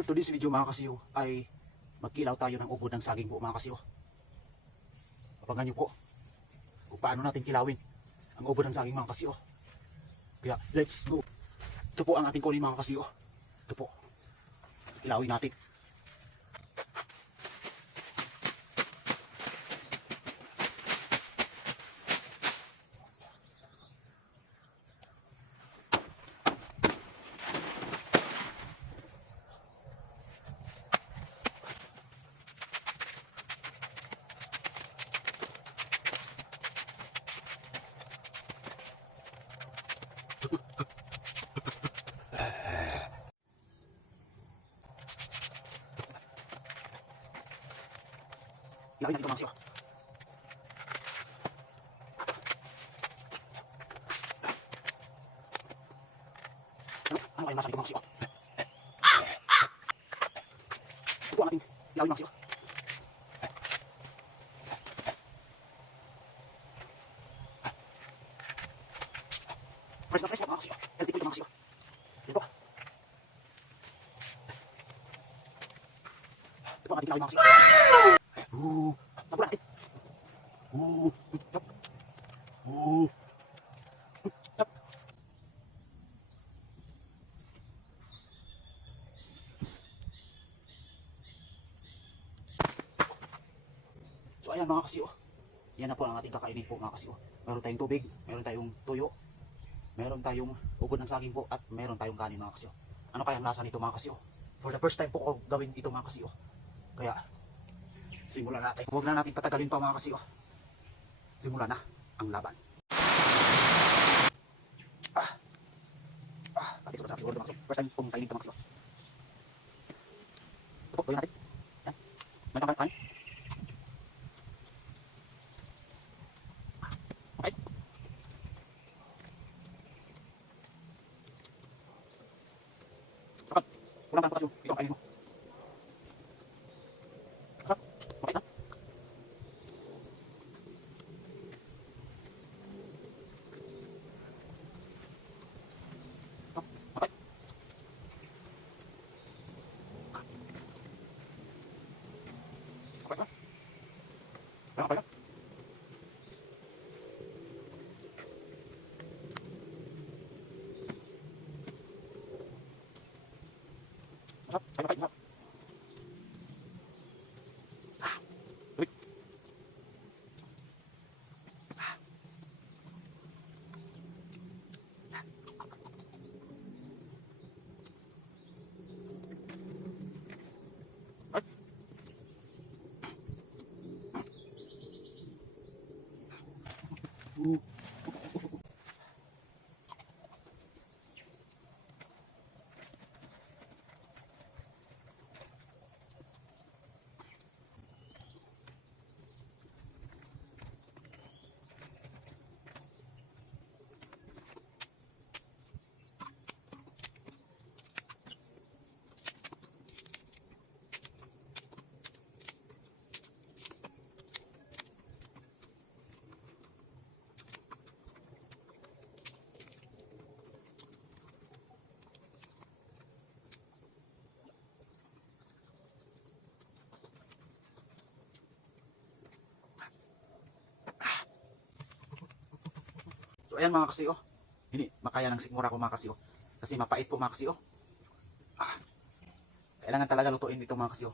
For today's video mga kasiyo ay magkilaw tayo ng ubod ng saging po mga kasiyo. Abangan nyo po kung paano natin kilawin ang ubod ng saging mga kasiyo. Kaya let's go. Ito po ang ating kunin mga kasiyo. Ito po. Kilawin natin. Kilawin natin ito mga kasiyo. Ano kayong masabi ko mga kasiyo? Ito po ang ating kilawin mga kasiyo. Fresh na fresh po mga kasiyo. Healthy po ito mga kasiyo. Yan po. Ito po ang ating kilawin mga kasiyo. Sabulan natin. Chop. Chop. So ayan mga kasiyo. Yan na po ang ating kakainin po mga kasiyo. Meron tayong tubig, meron tayong tuyo, meron tayong ubod ng saging po, at meron tayong kanin mga kasiyo. Ano kaya ang lasa nito mga kasiyo? For the first time po ko gawin ito mga kasiyo. Kaya simulan natin. Huwag na natin patagalin pa mga kasiyo. Simulan na ang laban. Pati sa siguro mga kasiyo. First time pong kainin ito mga kasiyo. Ito po, gawin natin. Yan. May kain. Okay. Dapat, kulang ka na po kasiyo. Ito ang kainin mo. Okay na. Okay. Okay na. Okay na. Masarap. Ay, masarap. Ulit. Ay. So ayan mga kasiyo, hindi makaya ng sikmura ko mga kasiyo, kasi mapait po mga kasiyo. Kailangan talaga lutuin dito mga kasiyo.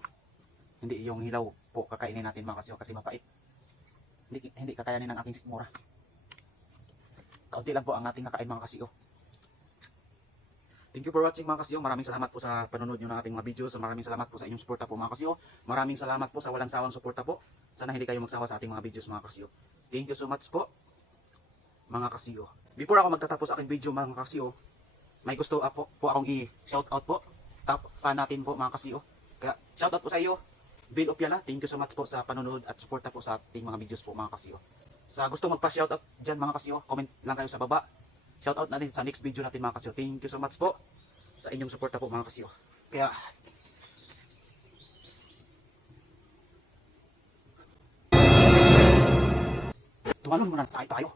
Hindi yung hilaw po kakainin natin mga kasiyo kasi mapait. Hindi kakayanin ng aking sikmura. Kaunti lang po ang ating nakain mga kasiyo. Thank you for watching mga kasiyo. Maraming salamat po sa panonood nyo ng ating mga videos. Maraming salamat po sa inyong suporta po mga kasiyo. Maraming salamat po sa walang sawang suporta po. Sana hindi kayo magsawa sa ating mga videos mga kasiyo. Thank you so much po mga kasiyo. Before ako magtatapos aking video mga kasiyo, may gusto po akong i-shoutout po. Top fan natin po mga kasiyo. Kaya shoutout po sa iyo, Bill Opiala. Thank you so much po sa panonood at suporta po sa ating mga videos po mga kasiyo. Sa gusto magpa-shoutout dyan mga kasiyo, comment lang kayo sa baba. Shoutout na rin sa next video natin mga kasiyo. Thank you so much po sa inyong suporta po mga kasiyo. Kaya tumalon muna tayo.